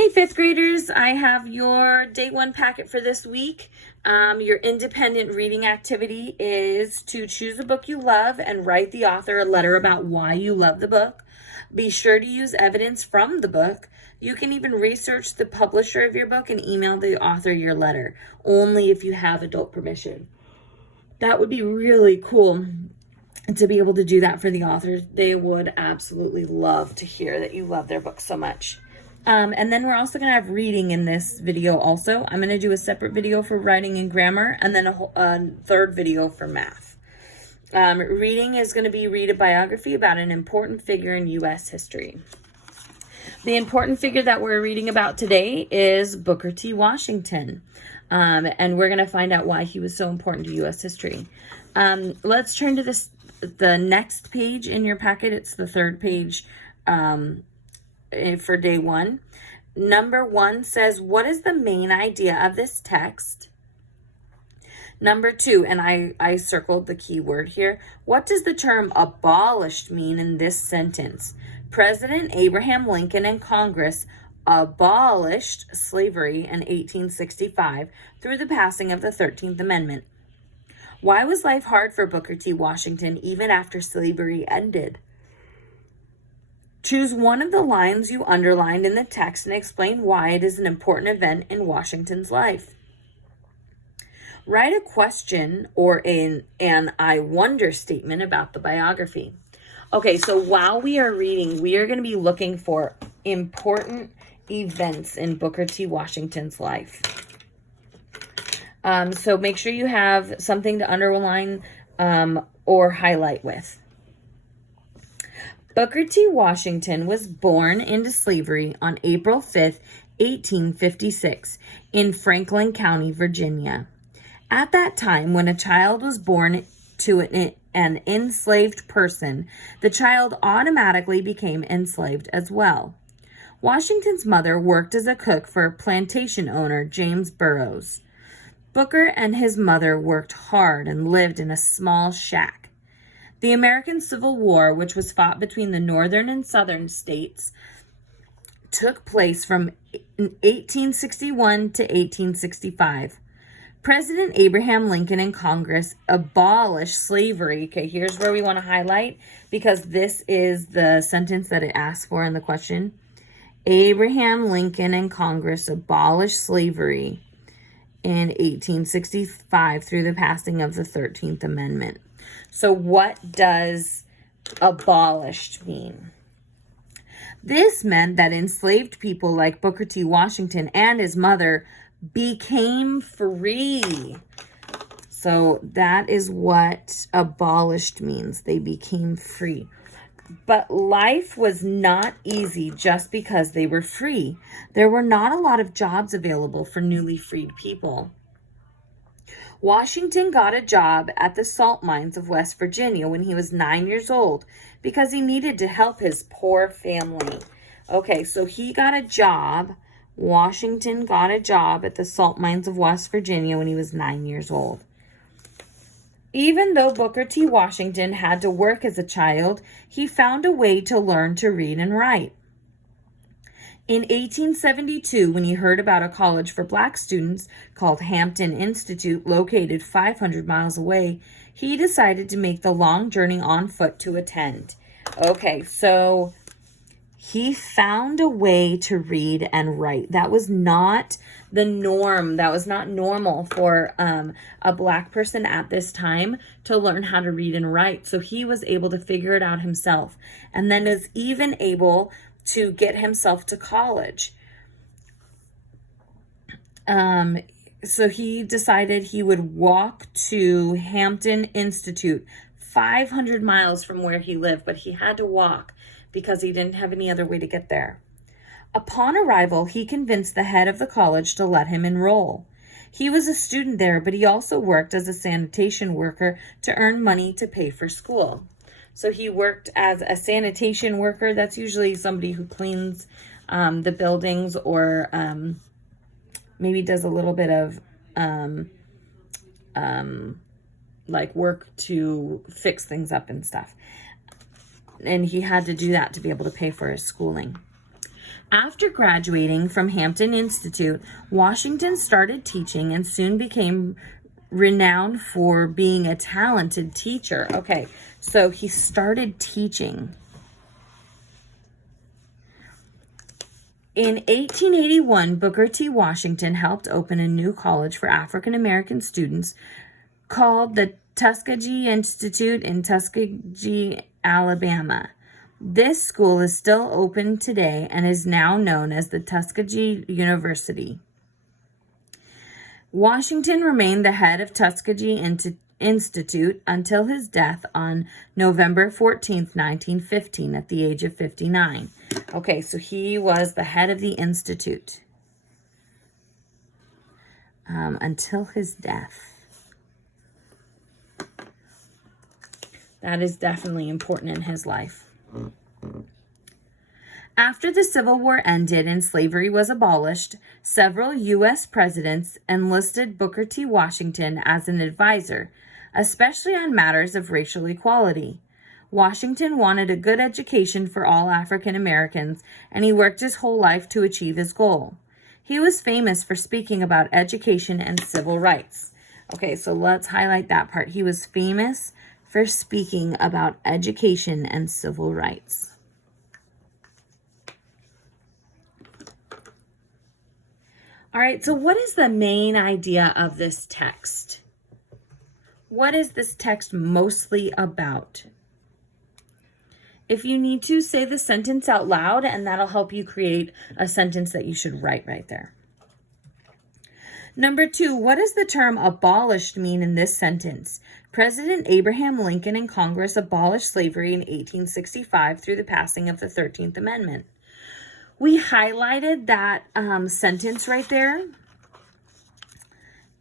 Hey, fifth graders, I have your day one packet for this week. Your independent reading activity is to choose a book you love and write the author a letter about why you love the book. Be sure to use evidence from the book. You can even research the publisher of your book and email the author your letter, only if you have adult permission. That would be really cool to be able to do that for the authors. They would absolutely love to hear that you love their book so much. And then we're also going to have reading in this video also. I'm going to do a separate video for writing and grammar and then a third video for math. Reading is going to be read a biography about an important figure in U.S. history. The important figure that we're reading about today is Booker T. Washington. And we're going to find out why he was so important to U.S. history. Let's turn to the next page in your packet. It's the third page for day one. Number 1 says, what is the main idea of this text? Number 2, and I circled the key word here. What does the term abolished mean in this sentence? President Abraham Lincoln and Congress abolished slavery in 1865 through the passing of the 13th Amendment. Why was life hard for Booker T. Washington even after slavery ended? Choose one of the lines you underlined in the text and explain why it is an important event in Washington's life. Write a question or an I wonder statement about the biography. Okay, so while we are reading, we are going to be looking for important events in Booker T. Washington's life. So make sure you have something to underline or highlight with. Booker T. Washington was born into slavery on April 5th, 1856, in Franklin County, Virginia. At that time, when a child was born to an enslaved person, the child automatically became enslaved as well. Washington's mother worked as a cook for plantation owner James Burroughs. Booker and his mother worked hard and lived in a small shack. The American Civil War, which was fought between the northern and southern states, took place from 1861 to 1865. President Abraham Lincoln and Congress abolished slavery. Okay, here's where we want to highlight, because this is the sentence that it asks for in the question. Abraham Lincoln and Congress abolished slavery in 1865 through the passing of the 13th Amendment. So what does abolished mean? This meant that enslaved people like Booker T. Washington and his mother became free. So that is what abolished means. They became free. But life was not easy just because they were free. There were not a lot of jobs available for newly freed people. Washington got a job at the salt mines of West Virginia when he was 9 years old because he needed to help his poor family. Okay, so he got a job. Washington got a job at the salt mines of West Virginia when he was 9 years old. Even though Booker T. Washington had to work as a child, he found a way to learn to read and write. In 1872, when he heard about a college for black students called Hampton Institute, located 500 miles away, he decided to make the long journey on foot to attend. Okay, so he found a way to read and write. That was not the norm. That was not normal for a black person at this time to learn how to read and write. So he was able to figure it out himself, and then is even able to get himself to college. So he decided he would walk to Hampton Institute, 500 miles from where he lived, but he had to walk because he didn't have any other way to get there. Upon arrival, he convinced the head of the college to let him enroll. He was a student there, but he also worked as a sanitation worker to earn money to pay for school. So he worked as a sanitation worker. That's usually somebody who cleans the buildings or maybe does a little bit of like work to fix things up and stuff. And he had to do that to be able to pay for his schooling. After graduating from Hampton Institute, Washington started teaching and soon became renowned for being a talented teacher. Okay, so he started teaching. In 1881, Booker T. Washington helped open a new college for African American students called the Tuskegee Institute in Tuskegee, Alabama. This school is still open today and is now known as the Tuskegee University. Washington remained the head of Tuskegee Institute until his death on November 14th, 1915, at the age of 59. Okay, so he was the head of the institute until his death. That is definitely important in his life. After the Civil War ended and slavery was abolished, several U.S. presidents enlisted Booker T. Washington as an advisor, especially on matters of racial equality. Washington wanted a good education for all African Americans, and he worked his whole life to achieve his goal. He was famous for speaking about education and civil rights. Okay, so let's highlight that part. He was famous for speaking about education and civil rights. All right, so what is the main idea of this text? What is this text mostly about? If you need to, say the sentence out loud, and that'll help you create a sentence that you should write right there. Number 2, what does the term abolished mean in this sentence? President Abraham Lincoln and Congress abolished slavery in 1865 through the passing of the 13th Amendment. We highlighted that sentence right there.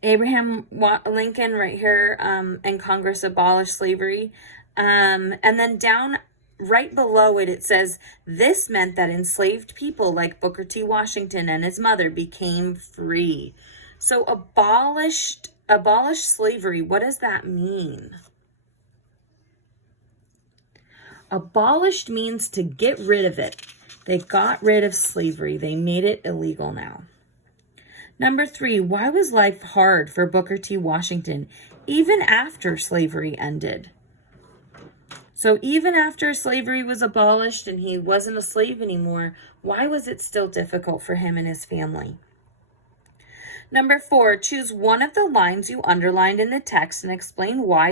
Abraham Lincoln right here and Congress abolished slavery. And then down right below it, it says, this meant that enslaved people like Booker T. Washington and his mother became free. So abolished slavery, what does that mean? Abolished means to get rid of it. They got rid of slavery. They made it illegal now. Number 3, why was life hard for Booker T. Washington even after slavery ended? So even after slavery was abolished and he wasn't a slave anymore, why was it still difficult for him and his family? Number 4, choose one of the lines you underlined in the text and explain why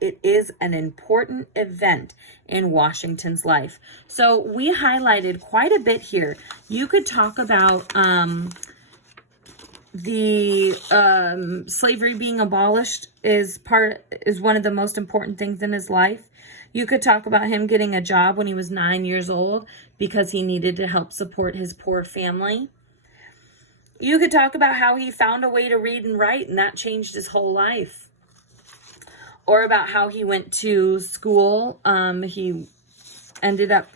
it is an important event in Washington's life. So we highlighted quite a bit here. You could talk about the slavery being abolished is one of the most important things in his life. You could talk about him getting a job when he was 9 years old because he needed to help support his poor family. You could talk about how he found a way to read and write, and that changed his whole life. Or about how he went to school. He ended up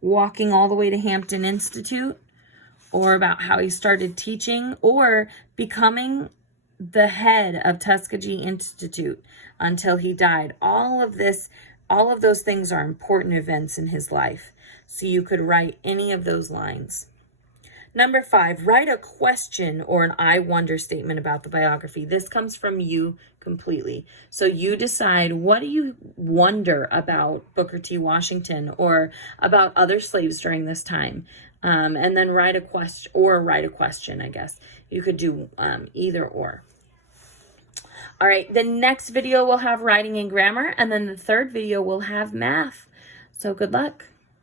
walking all the way to Hampton Institute. Or about how he started teaching or becoming the head of Tuskegee Institute until he died. All of those things are important events in his life. So you could write any of those lines. Number 5, write a question or an I wonder statement about the biography. This comes from you completely. So you decide, what do you wonder about Booker T. Washington or about other slaves during this time? And then write a question, I guess. You could do either or. All right, the next video will have writing and grammar, and then the third video will have math. So good luck.